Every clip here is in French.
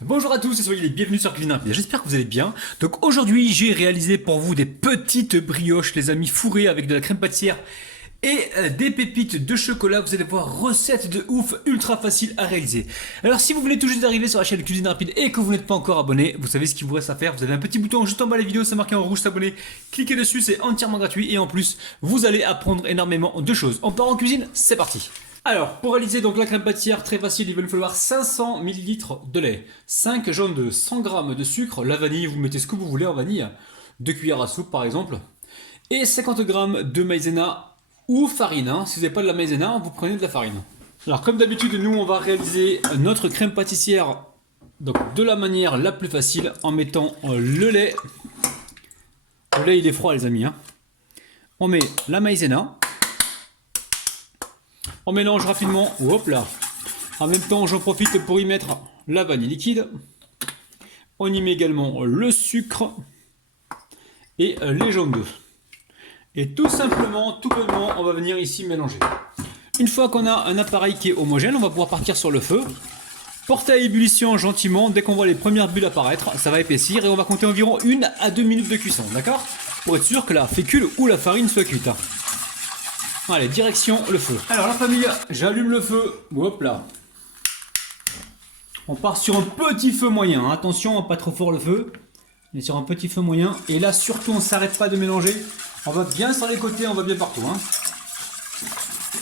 Bonjour à tous et soyez les bienvenus sur Cuisine Rapide. J'espère que vous allez bien. Donc aujourd'hui j'ai réalisé pour vous des petites brioches les amis fourrées avec de la crème pâtissière et des pépites de chocolat. Vous allez voir, recette de ouf, ultra facile à réaliser. Alors si vous venez tout juste d'arriver sur la chaîne Cuisine Rapide et que vous n'êtes pas encore abonné, vous savez ce qu'il vous reste à faire. Vous avez un petit bouton juste en bas de la vidéo, c'est marqué en rouge s'abonner. Cliquez dessus, c'est entièrement gratuit et en plus vous allez apprendre énormément de choses. On part en cuisine, c'est parti. Alors, pour réaliser donc la crème pâtissière, très facile, il va nous falloir 500 ml de lait, 5 jaunes de 100 g de sucre, la vanille, vous mettez ce que vous voulez en vanille, 2 cuillères à soupe par exemple, et 50 g de maïzena ou farine. Si vous n'avez pas de la maïzena, vous prenez de la farine. Alors comme d'habitude, nous on va réaliser notre crème pâtissière donc, de la manière la plus facile en mettant le lait. Le lait il est froid les amis. On met la maïzena. On mélange rapidement, hop là. En même temps, j'en profite pour y mettre la vanille liquide. On y met également le sucre et les jaunes d'œufs. Et tout simplement, tout bonnement, on va venir ici mélanger. Une fois qu'on a un appareil qui est homogène, on va pouvoir partir sur le feu. Porter à ébullition gentiment, dès qu'on voit les premières bulles apparaître, ça va épaissir et on va compter environ 1 à 2 minutes de cuisson, d'accord? Pour être sûr que la fécule ou la farine soit cuite. Allez, direction le feu. Alors la famille, j'allume le feu. Hop là. On part sur un petit feu moyen. Attention, pas trop fort le feu. On est sur un petit feu moyen. Et là, surtout, on ne s'arrête pas de mélanger. On va bien sur les côtés, on va bien partout.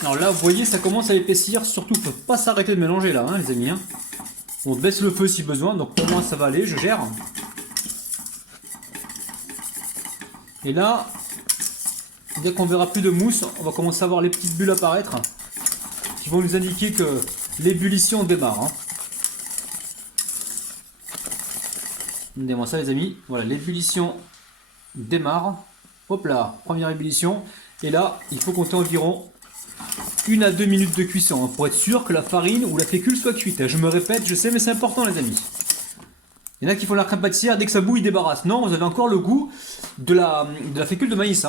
Alors là, vous voyez, ça commence à épaissir. Surtout, il ne faut pas s'arrêter de mélanger là, les amis. On baisse le feu si besoin. Donc pour moi, ça va aller, je gère. Et là... dès qu'on verra plus de mousse, on va commencer à voir les petites bulles apparaître qui vont nous indiquer que l'ébullition démarre. Regardez-moi ça les amis, voilà l'ébullition démarre. Hop là, première ébullition. Et là, il faut compter environ 1 à 2 minutes de cuisson pour être sûr que la farine ou la fécule soit cuite. Je me répète, je sais, mais c'est important les amis. Il y en a qui font la crème pâtissière, dès que ça bout, ils débarrassent. Non, vous avez encore le goût de la fécule de maïs.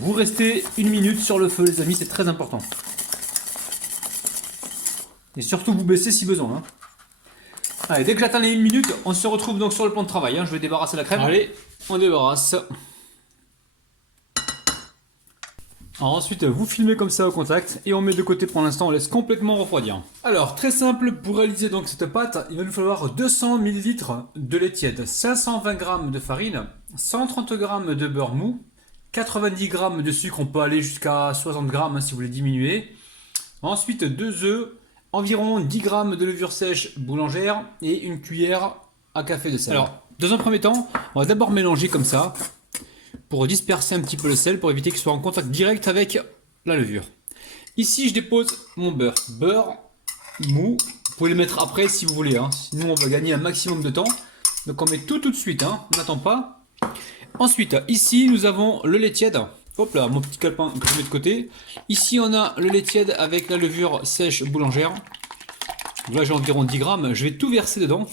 Vous restez 1 minute sur le feu les amis, c'est très important. Et surtout vous baissez si besoin. Allez, dès que j'atteins les 1 minute, on se retrouve donc sur le plan de travail. Je vais débarrasser la crème. Allez, on débarrasse. Alors ensuite, vous filmez comme ça au contact et on met de côté pour l'instant, on laisse complètement refroidir. Alors, très simple, pour réaliser donc cette pâte, il va nous falloir 200 ml de lait tiède, 520 g de farine, 130 g de beurre mou, 90 g de sucre, on peut aller jusqu'à 60 g si vous voulez diminuer. Ensuite 2 œufs, environ 10 g de levure sèche boulangère et une cuillère à café de sel. Alors, dans un premier temps, on va d'abord mélanger comme ça pour disperser un petit peu le sel pour éviter qu'il soit en contact direct avec la levure. Ici, je dépose mon beurre. Beurre mou, vous pouvez le mettre après si vous voulez. Sinon, on va gagner un maximum de temps. Donc, on met tout de suite, on n'attend pas. Ensuite, ici, nous avons le lait tiède. Hop là, mon petit calepin que je mets de côté. Ici, on a le lait tiède avec la levure sèche boulangère. Donc là, j'ai environ 10 grammes. Je vais tout verser dedans.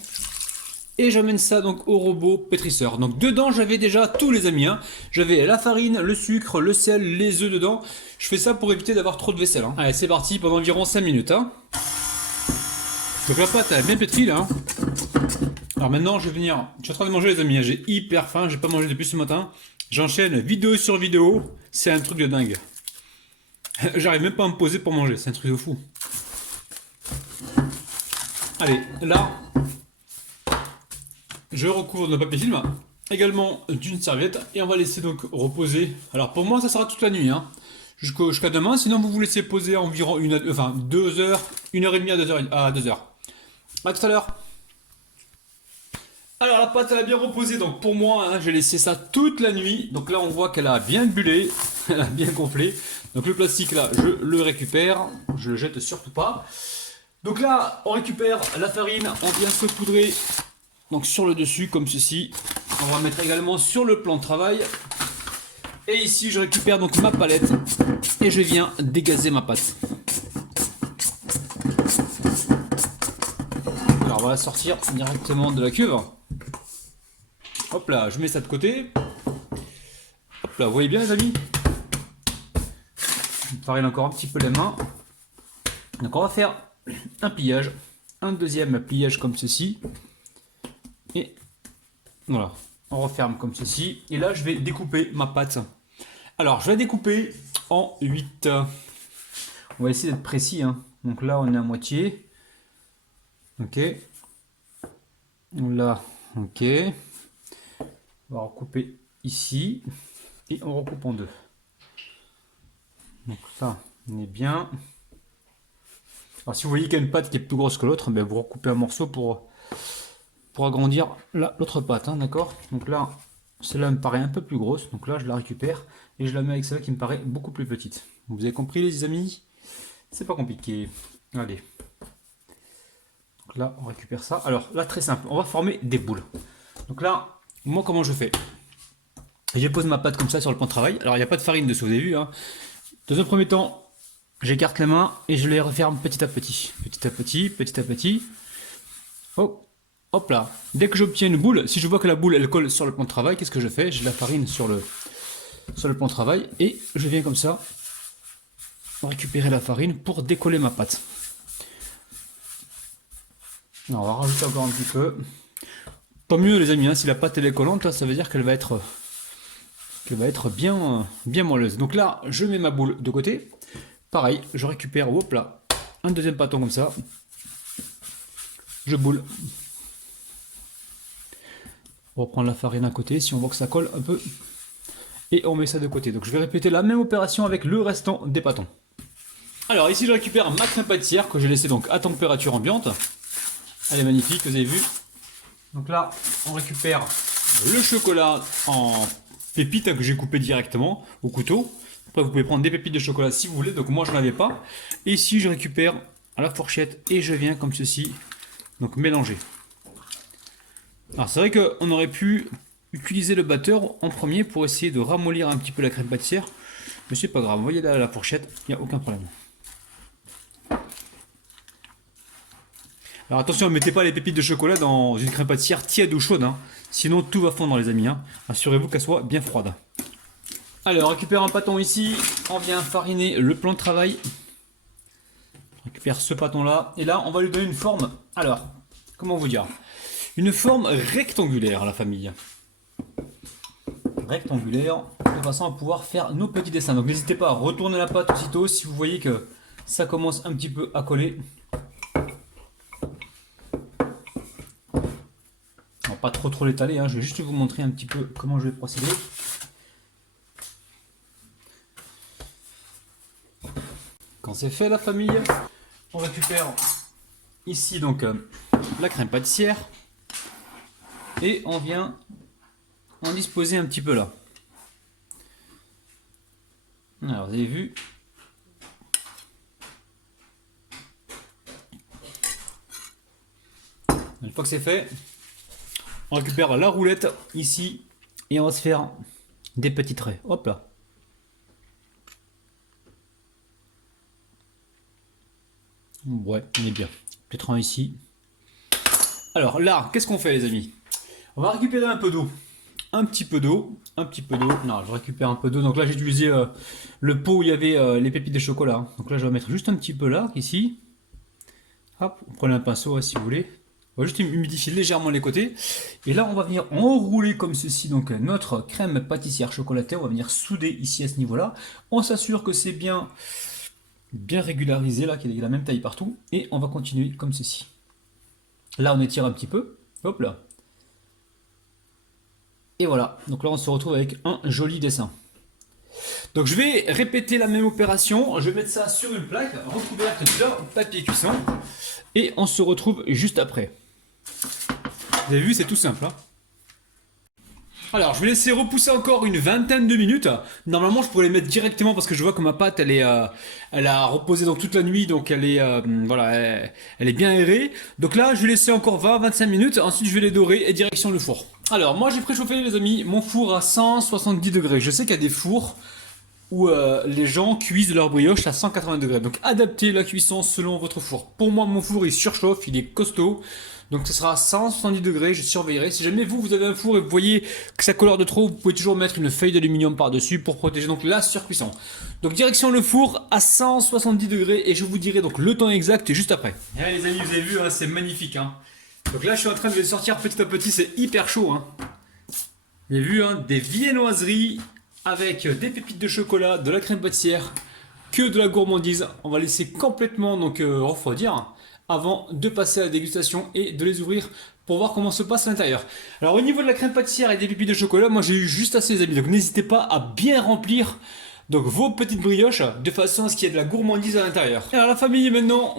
Et j'amène ça donc au robot pétrisseur. Donc dedans, j'avais déjà tous les amis. J'avais la farine, le sucre, le sel, les œufs dedans. Je fais ça pour éviter d'avoir trop de vaisselle. Allez, c'est parti pendant environ 5 minutes. Donc la pâte, elle est bien pétrie là. Alors maintenant, je vais venir. Je suis en train de manger les amis. J'ai hyper faim. J'ai pas mangé depuis ce matin. J'enchaîne vidéo sur vidéo. C'est un truc de dingue. J'arrive même pas à me poser pour manger. C'est un truc de fou. Allez, là, je recouvre de papier film. Également d'une serviette. Et on va laisser donc reposer. Alors pour moi, ça sera toute la nuit. Jusqu'à demain. Sinon, vous laissez poser environ 2 heures. 1h30 à 2 heures. À tout à l'heure. Alors la pâte elle a bien reposé, donc pour moi j'ai laissé ça toute la nuit. Donc là on voit qu'elle a bien bullé, elle a bien gonflé. Donc le plastique là je le récupère, je le jette surtout pas. Donc là on récupère la farine, on vient saupoudrer donc sur le dessus comme ceci. On va mettre également sur le plan de travail. Et ici je récupère donc ma palette et je viens dégazer ma pâte. Alors on va la sortir directement de la cuve. Hop là, je mets ça de côté. Hop là, vous voyez bien les amis. Je me farine encore un petit peu les mains. Donc on va faire un pliage, un deuxième pliage comme ceci. Et voilà, on referme comme ceci. Et là, je vais découper ma pâte. Alors, je vais découper en 8. On va essayer d'être précis, hein. Donc là, on est à moitié. Ok. Là, ok. On va recouper ici. Et on recoupe en 2. Donc ça, on est bien. Alors si vous voyez qu'il y a une pâte qui est plus grosse que l'autre, ben vous recoupez un morceau pour agrandir l'autre pâte, hein, d'accord? Donc là, celle-là me paraît un peu plus grosse, donc là je la récupère et je la mets avec celle-là qui me paraît beaucoup plus petite. Vous avez compris les amis? C'est pas compliqué. Allez. Donc là, on récupère ça. Alors là, très simple, on va former des boules. Donc là, moi comment je fais? Je pose ma pâte comme ça sur le plan de travail. Alors il n'y a pas de farine dessous, vous avez vu, hein. Dans un premier temps, j'écarte les mains et je les referme petit à petit. Petit à petit, petit à petit. Hop, hop là. Dès que j'obtiens une boule, si je vois que la boule elle colle sur le plan de travail, qu'est-ce que je fais? Je la farine sur le plan de travail et je viens comme ça récupérer la farine pour décoller ma pâte. Alors, on va rajouter encore un petit peu. Tant mieux les amis, hein, si la pâte elle est collante, là, ça veut dire qu'elle va être bien moelleuse. Donc là, je mets ma boule de côté. Pareil, je récupère, hop là, un deuxième bâton comme ça. Je boule. On reprend la farine à côté, si on voit que ça colle un peu. Et on met ça de côté. Donc je vais répéter la même opération avec le restant des bâtons. Alors ici, je récupère ma crème pâtissière que j'ai laissée donc à température ambiante. Elle est magnifique, vous avez vu. Donc là, on récupère le chocolat en pépites que j'ai coupé directement au couteau. Après, vous pouvez prendre des pépites de chocolat si vous voulez. Donc moi, je n'en avais pas. Et ici, je récupère à la fourchette et je viens comme ceci, donc mélanger. Alors c'est vrai qu'on aurait pu utiliser le batteur en premier pour essayer de ramollir un petit peu la crème pâtissière. Mais c'est pas grave, vous voyez là la fourchette, il n'y a aucun problème. Alors attention, ne mettez pas les pépites de chocolat dans une crème pâtissière tiède ou chaude, hein. Sinon tout va fondre les amis, hein. Assurez-vous qu'elle soit bien froide. Alors on récupère un pâton ici, on vient fariner le plan de travail. On récupère ce pâton là, et là on va lui donner une forme, alors, comment vous dire? Une forme rectangulaire à la famille. Rectangulaire, de façon à pouvoir faire nos petits dessins. Donc n'hésitez pas à retourner la pâte aussitôt si vous voyez que ça commence un petit peu à coller. Pas trop l'étaler, hein. Je vais juste vous montrer un petit peu comment je vais procéder. Quand c'est fait la famille, on récupère ici donc la crème pâtissière et on vient en disposer un petit peu là. Alors vous avez vu, une fois que c'est fait, on récupère la roulette ici et on va se faire des petits traits. Hop là. Ouais, on est bien. Peut-être un ici. Alors là, qu'est-ce qu'on fait les amis? On va récupérer un peu d'eau. Un petit peu d'eau. Un petit peu d'eau. Non, je récupère un peu d'eau. Donc là, j'ai utilisé le pot où il y avait les pépites de chocolat. Donc là, je vais mettre juste un petit peu là, ici. Hop, vous prenez un pinceau hein, si vous voulez. On va juste humidifier légèrement les côtés. Et là, on va venir enrouler comme ceci donc notre crème pâtissière chocolatée. On va venir souder ici à ce niveau-là. On s'assure que c'est bien régularisé, là, qu'il y a la même taille partout. Et on va continuer comme ceci. Là, on étire un petit peu. Hop là. Et voilà. Donc là, on se retrouve avec un joli dessin. Donc je vais répéter la même opération. Je vais mettre ça sur une plaque recouverte de papier cuisson. Et on se retrouve juste après. Vous avez vu, c'est tout simple. Hein. Alors, je vais laisser repousser encore une vingtaine de minutes. Normalement, je pourrais les mettre directement parce que je vois que ma pâte, elle a reposé donc toute la nuit, donc elle est, voilà, elle est bien aérée. Donc là, je vais laisser encore 20-25 minutes. Ensuite, je vais les dorer et direction le four. Alors, moi, j'ai préchauffé, les amis, mon four à 170 degrés. Je sais qu'il y a des fours où les gens cuisent leur brioche à 180 degrés. Donc, adaptez la cuisson selon votre four. Pour moi, mon four, il surchauffe, il est costaud. Donc ce sera à 170 degrés, je surveillerai. Si jamais vous avez un four et vous voyez que ça colore de trop, vous pouvez toujours mettre une feuille d'aluminium par-dessus pour protéger donc la surcuisson. Donc direction le four à 170 degrés et je vous dirai donc le temps exact juste après. Et là, les amis, vous avez vu, hein, c'est magnifique. Hein. Donc là, je suis en train de les sortir petit à petit, c'est hyper chaud. Hein. Vous avez vu, hein, des viennoiseries avec des pépites de chocolat, de la crème pâtissière, que de la gourmandise. On va laisser complètement donc refroidir avant de passer à la dégustation et de les ouvrir pour voir comment se passe à l'intérieur. Alors au niveau de la crème pâtissière et des pépites de chocolat, moi j'ai eu juste assez les amis, donc n'hésitez pas à bien remplir donc vos petites brioches de façon à ce qu'il y ait de la gourmandise à l'intérieur. Alors la famille maintenant,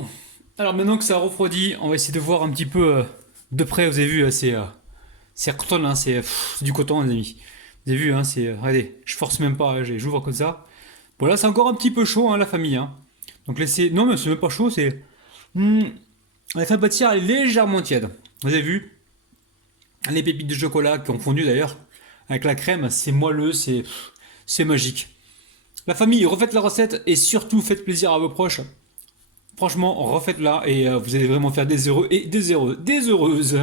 alors maintenant que ça a refroidi, on va essayer de voir un petit peu de près. Vous avez vu, c'est coton, hein, c'est du coton les amis. Vous avez vu, hein, regardez, je force même pas, j'ouvre comme ça. Bon là c'est encore un petit peu chaud hein, la famille. Hein. Donc laissez, non mais c'est même pas chaud, c'est la crème pâtissière elle est légèrement tiède. Vous avez vu les pépites de chocolat qui ont fondu d'ailleurs avec la crème, c'est moelleux, c'est magique. La famille, refaites la recette et surtout faites plaisir à vos proches. Franchement, refaites-la et vous allez vraiment faire des heureux et des heureuses.